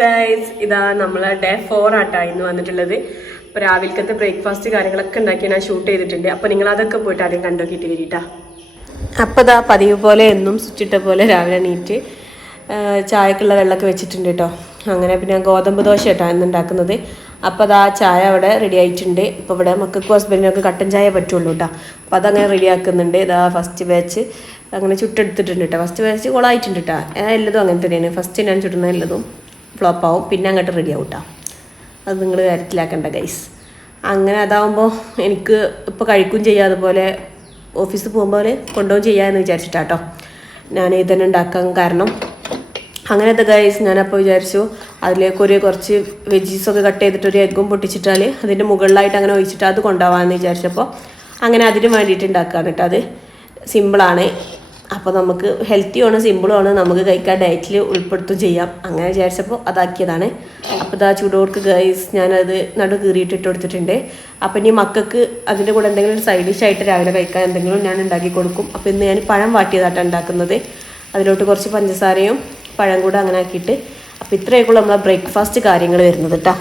Guys ഇതാ നമ്മളെ day four ആട്ടാ ഇന്ന് വന്നിട്ടുള്ളത്. അപ്പോൾ രാവിലത്തെ ബ്രേക്ക്ഫാസ്റ്റ് കാര്യങ്ങളൊക്കെ ഉണ്ടാക്കി ഞാൻ ഷൂട്ട് ചെയ്തിട്ടുണ്ട്. അപ്പോൾ നിങ്ങൾ അതൊക്കെ പോയിട്ട് ആദ്യം കണ്ടോക്കിയിട്ട് വരിട്ടാ. അപ്പൊ ഇതാ പതിവ് പോലെ എന്നും സ്വിച്ചിട്ട പോലെ രാവിലെ നീറ്റ് ചായക്കുള്ള വെള്ളമൊക്കെ വെച്ചിട്ടുണ്ട് കേട്ടോ അങ്ങനെ പിന്നെ ഗോതമ്പ് ദോശ കേട്ടോ ഇന്ന് ഉണ്ടാക്കുന്നത്. അപ്പോൾ അതാ ചായ അവിടെ റെഡി ആയിട്ടുണ്ട്. ഇപ്പോൾ ഇവിടെ മക്കൾക്കും ഹസ്ബൻഡിനൊക്കെ കട്ടൻ ചായ പറ്റുള്ളൂ കേട്ടോ അപ്പോൾ അതങ്ങനെ റെഡി ആക്കുന്നുണ്ട്. ഇതാ ഫസ്റ്റ് ബാച്ച് അങ്ങനെ ചുട്ടെടുത്തിട്ടുണ്ട് കേട്ടോ ഫസ്റ്റ് ബാച്ച് കൊളായിട്ടുണ്ട് കേട്ടോ എല്ലതും അങ്ങനെ തന്നെയാണ്. ഫസ്റ്റ് ഞാൻ ചുടുന്ന എല്ലതും. ഫ്ലോപ്പ് ആവും. പിന്നെ അങ്ങോട്ട് റെഡി ആവും കേട്ടോ അത് നിങ്ങൾ കാര്യത്തിലാക്കണ്ട ഗൈസ് അങ്ങനെ അതാവുമ്പോൾ എനിക്ക് ഇപ്പോൾ കഴിക്കും ചെയ്യാം. അതുപോലെ ഓഫീസിൽ പോകുമ്പോൾ കൊണ്ടുപോകും ചെയ്യാമെന്ന് വിചാരിച്ചിട്ടാട്ടോ. ഞാൻ ഇതന്നെ ഉണ്ടാക്കാൻ കാരണം. അങ്ങനത്തെ ഗൈസ് ഞാനപ്പോൾ വിചാരിച്ചു അതിലേക്ക് ഒരു കുറച്ച് വെജീസൊക്കെ കട്ട് ചെയ്തിട്ട് ഒരു എഗ്ഗും പൊട്ടിച്ചിട്ടാൽ അതിന്റെ മുകളിലായിട്ട് അങ്ങനെ ഒഴിച്ചിട്ട് അത് കൊണ്ടുപോകാമെന്ന് വിചാരിച്ചപ്പോൾ അങ്ങനെ അതിന് വേണ്ടിയിട്ട് ഉണ്ടാക്കുകയാണ് കേട്ടോ അത്. സിമ്പിളാണ് അപ്പോൾ നമുക്ക് ഹെൽത്തിയാണ് സിമ്പിളുമാണ് നമുക്ക് കഴിക്കാൻ ഡയറ്റിൽ ഉൾപ്പെടുത്തും ചെയ്യാം. അങ്ങനെ വിചാരിച്ചപ്പോൾ അതാക്കിയതാണ്. അപ്പോൾ ഇതാ ചൂടോർക്ക് ഗൈസ് ഞാനത് നടു കീറിയിട്ട് ഇട്ട് കൊടുത്തിട്ടുണ്ട്. അപ്പോൾ ഇനി മക്കൾക്ക് അതിന്റെ കൂടെ എന്തെങ്കിലും സൈഡ് ഡിഷായിട്ട് രാവിലെ കഴിക്കാൻ എന്തെങ്കിലും ഞാൻ ഉണ്ടാക്കി കൊടുക്കും. അപ്പോൾ ഇന്ന് ഞാൻ പഴം വാട്ടിയതായിട്ടാണ് ഉണ്ടാക്കുന്നത്. അതിലോട്ട് കുറച്ച് പഞ്ചസാരയും പഴം കൂടെ അങ്ങനെ ആക്കിയിട്ട്. അപ്പോൾ ഇത്രയൊക്കെയുള്ള നമ്മളെ ബ്രേക്ക്ഫാസ്റ്റ് കാര്യങ്ങൾ വരുന്നത് കേട്ടോ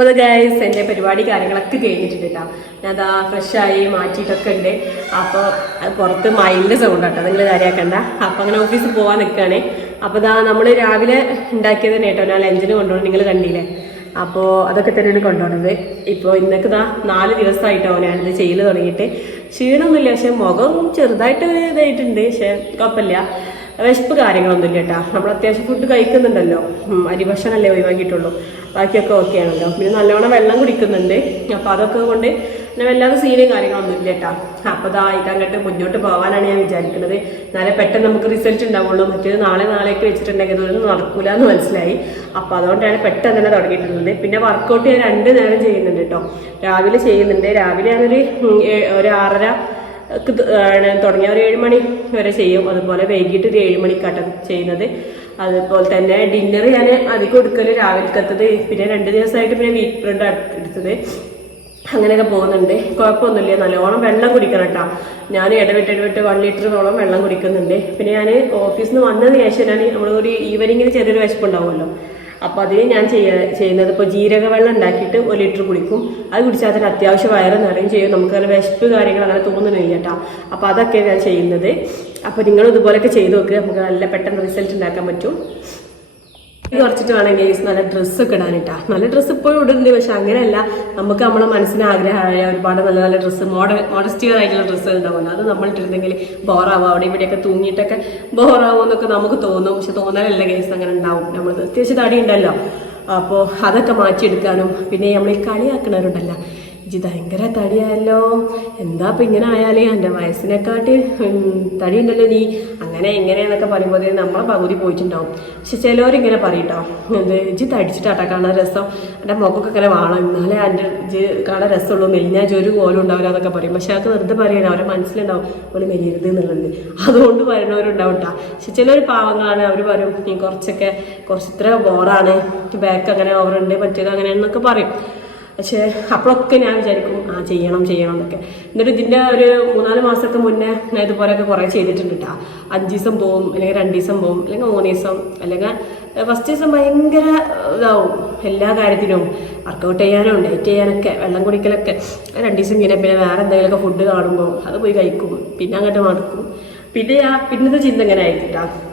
അപ്പോൾ ഗൈസ് എന്റെ പരിപാടി കാര്യങ്ങളൊക്കെ കഴിഞ്ഞിട്ടുണ്ട് കേട്ടോ ഞാൻ അതാ ഫ്രഷായി മാറ്റിയിട്ടൊക്കെ ഉണ്ട്. അപ്പോൾ പുറത്ത് മയിലിന്റെ സൗണ്ട് കേട്ടോ നിങ്ങൾ കാര്യമാക്കണ്ട അപ്പോൾ അങ്ങനെ ഓഫീസിൽ പോകാൻ നിൽക്കുകയാണ് അപ്പോൾ ഇതാ നമ്മൾ രാവിലെ ഉണ്ടാക്കിയത് കേട്ടോ ഞാൻ ലഞ്ചിന് കൊണ്ടുപോകണം നിങ്ങൾ കണ്ടില്ലേ? അപ്പോൾ അതൊക്കെ തന്നെയാണ് കൊണ്ടുപോകുന്നത് ഇപ്പോൾ ഇന്നൊക്കെ ഇതാ നാല് ദിവസമായിട്ടോ ഞാനിത് ചെയ്യൽ തുടങ്ങിയിട്ട്. ക്ഷീണമൊന്നുമില്ല പക്ഷെ മുഖം ചെറുതായിട്ട് ഇതായിട്ടുണ്ട് പക്ഷെ കുഴപ്പമില്ല. വിശപ്പ് കാര്യങ്ങളൊന്നുമില്ല കേട്ടാ. നമ്മൾ അത്യാവശ്യം ഫുഡ് കഴിക്കുന്നുണ്ടല്ലോ. ഉം, അരി ഭക്ഷണമല്ലേ ഒഴിവാക്കിയിട്ടുള്ളൂ. ബാക്കിയൊക്കെ ഓക്കെ ആണല്ലോ. പിന്നെ നല്ലവണ്ണം വെള്ളം കുടിക്കുന്നുണ്ട്. അപ്പോൾ അതൊക്കെ കൊണ്ട് പിന്നെ വല്ലാതെ സീനും കാര്യങ്ങളൊന്നും ഇല്ല കേട്ടാ. അപ്പോൾ ഇതാ കേട്ട് മുന്നോട്ട് പോകാനാണ് ഞാൻ വിചാരിക്കുന്നത്. നാളെ പെട്ടെന്ന് നമുക്ക് റിസൾട്ട് ഉണ്ടാവുള്ളൂ. മറ്റേത് നാളെ നാളേക്ക് വെച്ചിട്ടുണ്ടെങ്കിൽ ഇതൊന്നും നടക്കൂല എന്ന് മനസ്സിലായി. അപ്പോൾ അതുകൊണ്ടാണ് പെട്ടെന്ന് തന്നെ തുടങ്ങിയിട്ടുള്ളത്. പിന്നെ വർക്കൗട്ട് ഞാൻ രണ്ട് നേരം ചെയ്യുന്നുണ്ട് കേട്ടോ. രാവിലെ ചെയ്യുന്നുണ്ട്. രാവിലെ ഞാനൊരു ഒരു ആറര തുടങ്ങിയ ഒരു ഏഴ് മണി വരെ ചെയ്യും. അതുപോലെ വൈകിട്ട് ഒരു ഏഴ് മണിക്കാട്ടം ചെയ്യുന്നത്. അതുപോലെ തന്നെ ഡിന്നർ ഞാൻ അധികം എടുക്കൽ രാവിലക്കത്തത് പിന്നെ രണ്ട് ദിവസമായിട്ട് പിന്നെ വീക്ക് ബ്രെഡ് എടുത്തത്. അങ്ങനെയൊക്കെ പോകുന്നുണ്ട്. കുഴപ്പമൊന്നുമില്ല. നല്ലോണം വെള്ളം കുടിക്കണം കേട്ടോ. ഞാൻ ഇടവിട്ട് ഇടവിട്ട് വൺ ലിറ്ററോളം വെള്ളം കുടിക്കുന്നുണ്ട്. പിന്നെ ഞാൻ ഓഫീസിൽ നിന്ന് വന്നതിന് ശേഷം ഞാൻ നമ്മളൊരു ഈവനിങ്ങിന് ചെറിയൊരു വിശപ്പുണ്ടാവുമല്ലോ. അപ്പോൾ അതിന് ഞാൻ ചെയ്യ ചെയ്യുന്നത് ഇപ്പോൾ ജീരക വെള്ളം ഉണ്ടാക്കിയിട്ട് ഒരു ലിറ്റർ കുടിക്കും. അത് കുടിച്ചാൽ തന്നെ അത്യാവശ്യം വയറ് നിറയും ചെയ്യും. നമുക്ക് നല്ല വിശപ്പ് കാര്യങ്ങൾ അങ്ങനെ തോന്നുന്നില്ല കേട്ടോ. അപ്പോൾ അതൊക്കെ ഞാൻ ചെയ്യുന്നത്. അപ്പോൾ നിങ്ങൾ ഇതുപോലെയൊക്കെ ചെയ്ത് നോക്കുക നമുക്ക് നല്ല പെട്ടെന്ന് റിസൾട്ട് ഉണ്ടാക്കാൻ പറ്റും. ഇത് കുറച്ചിട്ട് വേണമെങ്കിൽ നല്ല ഡ്രസ്സൊക്കെ ഇടാനിട്ടാ. നല്ല ഡ്രസ്സ് ഇപ്പോഴും ഇടുന്നുണ്ട് പക്ഷെ അങ്ങനെയല്ല. നമുക്ക് നമ്മുടെ മനസ്സിന് ആഗ്രഹമായ ഒരുപാട് നല്ല നല്ല ഡ്രസ്സ് മോഡ മോഡസ്റ്റിയർ ആയിട്ടുള്ള ഡ്രസ്സ് ഉണ്ടാവുമല്ലോ. അത് നമ്മൾ ഇട്ടിരുന്നെങ്കിൽ ബോറാവും. അവിടെ ഇവിടെയൊക്കെ തൂങ്ങിയിട്ടൊക്കെ ബോറാവും എന്നൊക്കെ നമുക്ക് തോന്നും. പക്ഷെ തോന്നലല്ല കേസ് അങ്ങനെ ഉണ്ടാവും. നമ്മൾ അത്യാവശ്യം തടി ഉണ്ടല്ലോ. അപ്പോൾ അതൊക്കെ മാറ്റിയെടുക്കാനും പിന്നെ നമ്മൾ ഈ കളിയാക്കണവരുണ്ടല്ലോ. ഇജ് ഭയങ്കര തടിയായല്ലോ. എന്താ ഇപ്പം ഇങ്ങനെ ആയാലേ? എന്റെ വയസ്സിനെക്കാട്ടി തടി തടിയുണ്ടല്ലോ നീ. അങ്ങനെ ഇങ്ങനെയെന്നൊക്കെ പറയുമ്പോൾ നമ്മളെ പകുതി പോയിട്ടുണ്ടാവും. പക്ഷെ ചിലവരിങ്ങനെ പറയട്ടോ എന്ത് ഇജി തടിച്ചിട്ടാട്ടാ കാണാൻ രസം. എന്റെ മുഖമൊക്കെ ഇങ്ങനെ വാണം എന്നാലേ എന്റെ ഇജ് കാണാൻ രസമുള്ളൂ. മെലിഞ്ഞാൽ ഒരു കോലും ഉണ്ടാവില്ല എന്നൊക്കെ പറയും. പക്ഷെ അതൊക്കെ വെറുതെ പറയണം അവരെ മനസ്സിലുണ്ടാവും. അവൾ മെലിയരുത് എന്നുള്ളത്. അതുകൊണ്ട് പറയണവരുണ്ടാവും കേട്ടോ പക്ഷെ ചിലർ പാവങ്ങളാണ്. അവർ പറയും നീ കുറച്ചൊക്കെ കുറച്ച് ഇത്ര ബോറാണ്. ബാക്ക് അങ്ങനെ ഓവറുണ്ട് മറ്റേത് അങ്ങനെ എന്നൊക്കെ പറയും. പക്ഷേ അപ്പോഴൊക്കെ ഞാൻ വിചാരിക്കും ആ ചെയ്യണം ചെയ്യണം എന്നൊക്കെ. എന്നിട്ട് ഇതിന്റെ ഒരു മൂന്നാൽ മാസമൊക്കെ മുന്നേ ഞാൻ ഇതുപോലെയൊക്കെ കുറേ ചെയ്തിട്ടുണ്ട് കേട്ടോ അഞ്ച് ദിവസം പോവും അല്ലെങ്കിൽ രണ്ട് ദിവസം പോവും അല്ലെങ്കിൽ മൂന്ന് ദിവസം അല്ലെങ്കിൽ ഫസ്റ്റ് ദിവസം ഭയങ്കര ഇതാവും എല്ലാ കാര്യത്തിനും. വർക്കൗട്ട് ചെയ്യാനും ഡയറ്റ് ചെയ്യാനൊക്കെ വെള്ളം കുടിക്കലൊക്കെ. രണ്ട് ദിവസം ഇങ്ങനെ പിന്നെ വേറെ എന്തെങ്കിലുമൊക്കെ ഫുഡ് കാണുമ്പോൾ അത് പോയി കഴിക്കും പിന്നെ അങ്ങോട്ട് മടുക്കും. പിന്നെ ആ പിന്നത്തെ ചിന്ത ഇങ്ങനെ ആയിരിക്കും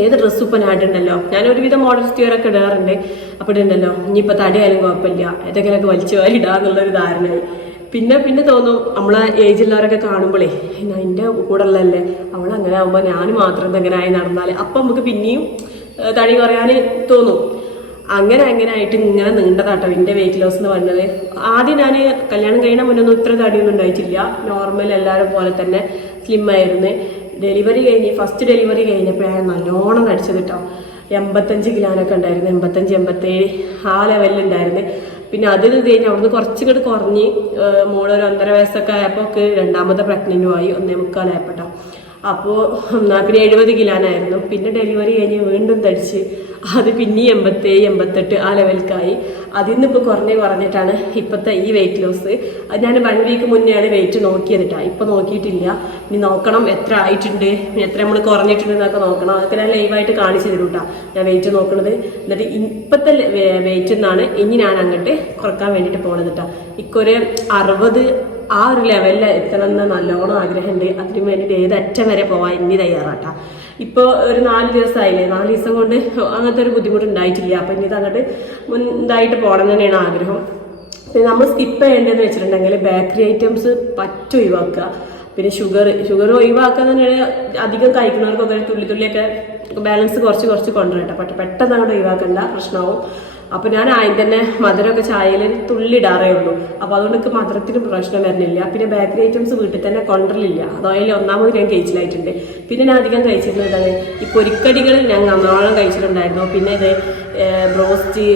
ഏത് ഡ്രസ്സും ഇപ്പം ഞാട്ടുണ്ടല്ലോ ഞാൻ ഒരുവിധം മോഡൽ സ്റ്റിയറൊക്കെ ഇടാറുണ്ട്. അപ്പോൾ ഇടുണ്ടല്ലോ? ഇനിയിപ്പോൾ തടിയായാലും കുഴപ്പമില്ല. ഏതെങ്കിലുമൊക്കെ വലിച്ചു വാരി ഇടാന്നുള്ളൊരു ധാരണയായി. പിന്നെ പിന്നെ തോന്നും നമ്മളെ ഏജുള്ളവരൊക്കെ കാണുമ്പോഴേ ഞാൻ എന്റെ കൂടെ ഉള്ളതല്ലേ അവൾ അങ്ങനെ ആകുമ്പോൾ ഞാൻ മാത്രം ഇങ്ങനെ ആയി നടന്നാൽ അപ്പം നമുക്ക് പിന്നെയും തടി കുറയാൻ തോന്നും. അങ്ങനെ അങ്ങനെ ആയിട്ട് ഇങ്ങനെ നീണ്ടതാട്ടോ എന്റെ വെയിറ്റ് ലോസ് എന്ന് പറഞ്ഞത്. ആദ്യം ഞാൻ കല്യാണം കഴിയണ മുന്നൊന്നും ഇത്ര തടിയൊന്നും ഉണ്ടായിട്ടില്ല. നോർമൽ എല്ലാവരും പോലെ തന്നെ സ്ലിം ആയിരുന്നു. ഡെലിവറി കഴിഞ്ഞ് ഫസ്റ്റ് ഡെലിവറി കഴിഞ്ഞപ്പോഴാണ് നല്ലോണം കഴിച്ചത് കേട്ടോ എൺപത്തഞ്ച് കിലോനൊക്കെ ഉണ്ടായിരുന്നു എൺപത്തഞ്ച് എൺപത്തേഴ് ആ ലെവലിലുണ്ടായിരുന്നു പിന്നെ അതിൽ കഴിഞ്ഞ് അവിടുന്ന് കുറച്ചും കൂടി കുറഞ്ഞ് മോളൊരു മോൾ ഒരു ഒന്നര വയസ്സൊക്കെ ആയപ്പോൾ രണ്ടാമത്തെ പ്രഗ്നന്റും ആയി ഒന്നേ മുക്കാലായപ്പോട്ടോ അപ്പോൾ പിന്നെ എഴുപത് കിലോനായിരുന്നു. പിന്നെ ഡെലിവറി കഴിഞ്ഞ് വീണ്ടും തടിച്ച് അത് പിന്നെ എൺപത്തേഴ് എൺപത്തെട്ട് ആ ലെവൽക്കായി അതിൽ നിന്ന് ഇപ്പോൾ കുറഞ്ഞ് കുറഞ്ഞിട്ടാണ് ഇപ്പോഴത്തെ ഈ വെയിറ്റ് ലോസ് ഞാൻ വൺ വീക്ക് മുന്നെയാണ് വെയിറ്റ് നോക്കിയത് കേട്ടോ ഇപ്പോൾ നോക്കിയിട്ടില്ല. ഇനി നോക്കണം എത്ര ആയിട്ടുണ്ട് എത്ര നമ്മൾ കുറഞ്ഞിട്ടുണ്ട് എന്നൊക്കെ നോക്കണം. അതൊക്കെ ഞാൻ ലൈവായിട്ട് കാണിച്ചു തരും കേട്ടോ ഞാൻ വെയിറ്റ് നോക്കുന്നത് എന്നിട്ട് ഇപ്പോഴത്തെ വെയിറ്റ് നിന്നാണ് ഇനി ഞാൻ അങ്ങോട്ട് കുറയ്ക്കാൻ വേണ്ടിയിട്ട് പോണത് കേട്ടോ ഇക്കൊരു അറുപത് ആ ഒരു ലെവലിൽ എത്തണം എന്ന് നല്ലോണം ആഗ്രഹമുണ്ട് അതിന് വേണ്ടിയിട്ട് ഏതറ്റം വരെ പോവാൻ ഇനി തയ്യാറാട്ടാ. ഇപ്പോൾ ഒരു നാല് ദിവസമായില്ലേ നാല് ദിവസം കൊണ്ട് അങ്ങനത്തെ ഒരു ബുദ്ധിമുട്ട് ഉണ്ടായിട്ടില്ല അപ്പം ഇനി അങ്ങോട്ട് മുൻതായിട്ട് പോകണം തന്നെയാണ് ആഗ്രഹം. പിന്നെ നമ്മൾ സ്കിപ്പ് ചെയ്യേണ്ടതെന്ന് വെച്ചിട്ടുണ്ടെങ്കിൽ ബേക്കറി ഐറ്റംസ് പറ്റ ഒഴിവാക്കുക. പിന്നെ ഷുഗർ ഷുഗർ ഒഴിവാക്കുക തന്നെയാണ് അധികം കഴിക്കുന്നവർക്കൊക്കെ തുള്ളി തുള്ളിയൊക്കെ ബാലൻസ് കുറച്ച് കുറച്ച് കൊണ്ടുവരട്ടെ. പെട്ടെന്ന് അങ്ങോട്ട് ഒഴിവാക്കേണ്ട. പ്രശ്നമാവും. അപ്പോൾ ഞാൻ ആദ്യം തന്നെ മധുരമൊക്കെ ചായയിൽ തുള്ളിയിടാറേ ഉള്ളൂ. അപ്പോൾ അതുകൊണ്ട് എനിക്ക് മധുരത്തിന് പ്രശ്നം വരുന്നില്ല. പിന്നെ ബേക്കറി ഐറ്റംസ് വീട്ടിൽ തന്നെ കൊണ്ടറില്ല അതായത് ഒന്നാമത് ഞാൻ കഴിച്ചിലായിട്ടുണ്ട്. പിന്നെ ഞാൻ അധികം കഴിച്ചിരുന്നത് ഈ പൊരിക്കടികൾ ഞാൻ നന്നോളം കഴിച്ചിട്ടുണ്ടായിരുന്നു. പിന്നെ ഇത് ബ്രോസ്റ്റ്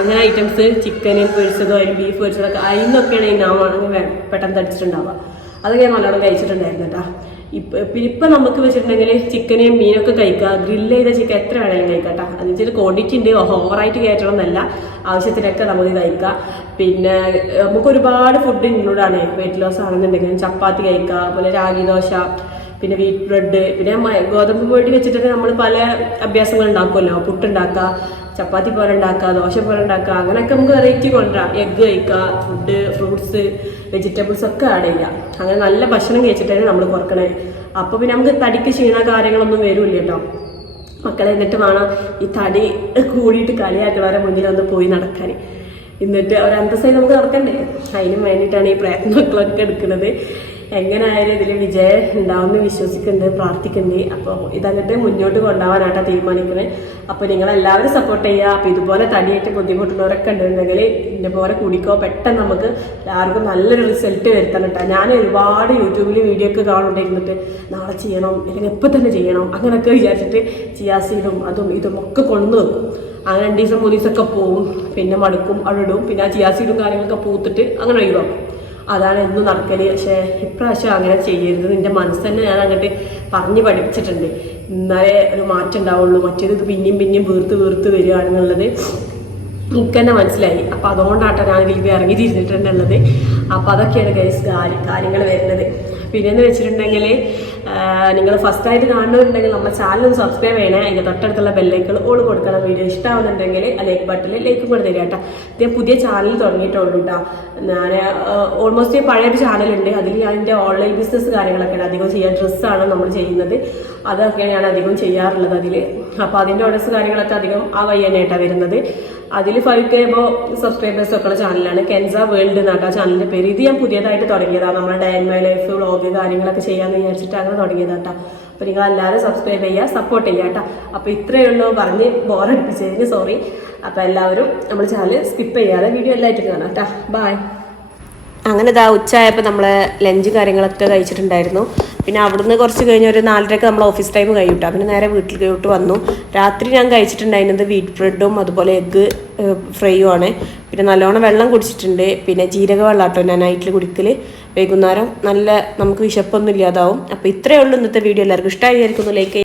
അങ്ങനെ ഐറ്റംസ് ചിക്കൻ പൊരിച്ചതോ അതിൽ ബീഫ് പൊരിച്ചതൊക്കെ നിന്നൊക്കെയാണ് ഞാൻ അങ്ങനെ പെട്ടെന്ന് തടിച്ചിട്ടുണ്ടാവുക. അതൊക്കെ ഞാൻ നല്ലോണം കഴിച്ചിട്ടുണ്ടായിരുന്നു കേട്ടോ. ഇപ്പം പിന്നെ ഇപ്പം നമുക്ക് വെച്ചിട്ടുണ്ടെങ്കിൽ ചിക്കനെയും മീനൊക്കെ കഴിക്കുക ഗ്രില്ല് ചെയ്ത ചിക്കൻ എത്ര വേണമെങ്കിലും കഴിക്കാം കേട്ടോ അത് വെച്ചാൽ ക്വാണ്ടിറ്റി ഉണ്ട്. ഓവറായിട്ട് കയറ്റണം എന്നല്ല ആവശ്യത്തിനൊക്കെ നമുക്ക് കഴിക്കാം. പിന്നെ നമുക്ക് ഒരുപാട് ഫുഡ് ഇൻക്ലൂഡ് ആണ്. വെയിറ്റ് ലോസ് ആണെന്നുണ്ടെങ്കിൽ ചപ്പാത്തി കഴിക്കുക അതുപോലെ രാഗി ദോശ പിന്നെ വീറ്റ് ബ്രെഡ് പിന്നെ ഗോതമ്പ് പൊടി വെച്ചിട്ട് നമ്മൾ പല അഭ്യാസങ്ങൾ ഉണ്ടാക്കുമല്ലോ പുട്ടുണ്ടാക്കുക ചപ്പാത്തി പോലെ ഉണ്ടാക്കുക ദോശ പോലെ ഉണ്ടാക്കുക അങ്ങനെയൊക്കെ നമുക്ക് വെറൈറ്റി കൊണ്ടുവരാം. എഗ്ഗ് കഴിക്കുക ഫുഡ് ഫ്രൂട്ട്സ് വെജിറ്റബിൾസ് ഒക്കെ ആഡ് ചെയ്യുക. അങ്ങനെ നല്ല ഭക്ഷണം കഴിച്ചിട്ടാണ് നമ്മൾ കുറക്കണേ. അപ്പോൾ പിന്നെ നമുക്ക് തടിക്ക് ക്ഷീണ കാര്യങ്ങളൊന്നും വരില്ല കേട്ടോ. മക്കളെ എന്നിട്ട് വേണം ഈ തടി കൂടിയിട്ട് കളിയാക്കുന്നവരെ മുന്നിൽ ഒന്ന് പോയി നടക്കാൻ. എന്നിട്ട് ഒരു അന്തസ്സായി നമുക്ക് നടക്കണ്ടേ? അതിനും വേണ്ടിയിട്ടാണ് ഈ പ്രയത്നങ്ങളൊക്കെ എടുക്കുന്നത്. എങ്ങനെ ആയാലും ഇതിൽ വിജയം ഉണ്ടാവുമെന്ന് വിശ്വസിക്കുന്നുണ്ട് പ്രാർത്ഥിക്കുന്നുണ്ട്. അപ്പോൾ ഇതങ്ങോട്ട് മുന്നോട്ട് കൊണ്ടുപോകാനായിട്ടാണ് തീരുമാനിക്കുന്നത്. അപ്പോൾ നിങ്ങളെല്ലാവരും സപ്പോർട്ട് ചെയ്യുക. അപ്പോൾ ഇതുപോലെ തടിയായിട്ട് ബുദ്ധിമുട്ടുള്ളവരൊക്കെ ഉണ്ടെന്നുണ്ടെങ്കിൽ ഇതിന്റെ പോലെ കുടിക്കോ. പെട്ടെന്ന് നമുക്ക് എല്ലാവർക്കും നല്ലൊരു റിസൾട്ട് വരുത്തണം കേട്ടോ. ഞാൻ ഒരുപാട് യൂട്യൂബിൽ വീഡിയോ ഒക്കെ കാണുന്നുണ്ടിരുന്നിട്ട് നാളെ ചെയ്യണം അല്ലെങ്കിൽ എപ്പോൾ തന്നെ ചെയ്യണം അങ്ങനെയൊക്കെ വിചാരിച്ചിട്ട് ചിയാസീഡും അതും ഇതും ഒക്കെ കൊണ്ടു വെക്കും. അങ്ങനെ രണ്ട് ദിവസം മൂന്ന് ദിവസമൊക്കെ പോവും. പിന്നെ മടുക്കും ഇടും. പിന്നെ ആ ചിയാസീഡും കാര്യങ്ങളൊക്കെ പൂത്തിട്ട് അങ്ങനെ ഒഴിവാക്കും. അതാണ് എന്നും നടക്കൽ. പക്ഷേ ഇപ്രാവശ്യം അങ്ങനെ ചെയ്യരുത്. നിന്റെ മനസ്സ് തന്നെ ഞാൻ അങ്ങോട്ട് പറഞ്ഞ് പഠിപ്പിച്ചിട്ടുണ്ട്. എന്നാലേ ഒരു മാറ്റം ഉണ്ടാവുള്ളൂ. മറ്റേത് ഇത് പിന്നെയും പിന്നെയും വീർത്ത് വീർത്ത് വരികയാണെന്നുള്ളത് എനിക്കെന്നെ മനസ്സിലായി. അപ്പോൾ അതുകൊണ്ടാട്ടോ ഞാൻ ഇതിലേക്ക് ഇറങ്ങി തിരിഞ്ഞിട്ടുണ്ടുള്ളത് അപ്പോൾ അതൊക്കെയാണ് കാര്യങ്ങൾ വരുന്നത്. പിന്നെന്ന് വെച്ചിട്ടുണ്ടെങ്കിൽ നിങ്ങൾ ഫസ്റ്റ് ആയിട്ട് കാണുന്നുണ്ടെങ്കിൽ നമ്മുടെ ചാനൽ ഒന്ന് സബ്സ്ക്രൈബ് ചെയ്യണേ. അതിന്റെ തൊട്ടടുത്തുള്ള ബെല്ലൈക്കൾ ഓൾ കൊടുക്കണം. വീഡിയോ ഇഷ്ടമാവുന്നുണ്ടെങ്കിൽ ലൈക്ക് ബട്ടണിൽ ലൈക്ക് കൊടുത്തു തരിക കേട്ടോ. ഞാൻ പുതിയ ചാനൽ തുടങ്ങിയിട്ടുള്ളൂ കേട്ടോ. ഞാൻ ഓൾമോസ്റ്റ് പഴയ ഒരു ചാനലുണ്ട് അതിൽ ഞാൻ എന്റെ ഓൺലൈൻ ബിസിനസ് കാര്യങ്ങളൊക്കെയാണ് അധികം ചെയ്യുക ഡ്രസ്സാണ് നമ്മൾ ചെയ്യുന്നത്. അതൊക്കെയാണ് ഞാൻ അധികം ചെയ്യാറുള്ളത് അതിൽ. അപ്പോൾ അതിന്റെ ഓർഡേഴ്സ് കാര്യങ്ങളൊക്കെ അധികം ആ വയ്യാനായിട്ടാണ് വരുന്നത്. അതിൽ ഫൈവ് കെ സബ്സ്ക്രൈബേഴ്സ് ഒക്കെ ഉള്ള ചാനലാണ് കെൻസ വേൾഡ് എന്നാട്ടാ ചാനലിന്റെ പേര്. ഇത് ഞാൻ പുതിയതായിട്ട് തുടങ്ങിയതാണ്. നമ്മുടെ ഡയൻ മൈ ലൈഫ് വ്ളോഗ് കാര്യങ്ങളൊക്കെ ചെയ്യാമെന്ന് വിചാരിച്ചിട്ട് അങ്ങനെ തുടങ്ങിയതാട്ടാ. അപ്പോൾ നിങ്ങൾ എല്ലാവരും സബ്സ്ക്രൈബ് ചെയ്യുക സപ്പോർട്ട് ചെയ്യുക കേട്ടോ. അപ്പോൾ ഇത്രയേ ഉള്ളൂ പറഞ്ഞ് ബോറടിപ്പിച്ചതിന് സോറി അപ്പോൾ എല്ലാവരും നമ്മുടെ ചാനൽ സ്കിപ്പ് ചെയ്യാതെ വീഡിയോ എല്ലായിട്ടും കാണാം കേട്ടോ. ബായ് അങ്ങനെ ഇതാ ഉച്ചയായപ്പോൾ നമ്മൾ ലഞ്ച് കാര്യങ്ങളൊക്കെ കഴിച്ചിട്ടുണ്ടായിരുന്നു. പിന്നെ അവിടുന്ന് കുറച്ച് കഴിഞ്ഞ് ഒരു നാലരക്ക് നമ്മൾ ഓഫീസ് ടൈം കഴിയൂട്ടാ പിന്നെ നേരെ വീട്ടിലോട്ട് വന്നു. രാത്രി ഞാൻ കഴിച്ചിട്ടുണ്ടായിരുന്നത് വീറ്റ് ബ്രെഡും അതുപോലെ എഗ്ഗ് ഫ്രൈയും ആണ്. പിന്നെ നല്ലോണം വെള്ളം കുടിച്ചിട്ടുണ്ട്. പിന്നെ ജീരക വെള്ളാട്ടോ ഞാൻ നൈറ്റിൽ കുടിക്കൽ വൈകുന്നേരം നല്ല നമുക്ക് വിശപ്പൊന്നും ഇല്ലാതാവും. അപ്പോൾ ഇത്രയേ ഉള്ളൂ ഇന്നത്തെ വീഡിയോ. എല്ലാവർക്കും ഇഷ്ടമായി ലൈക്ക്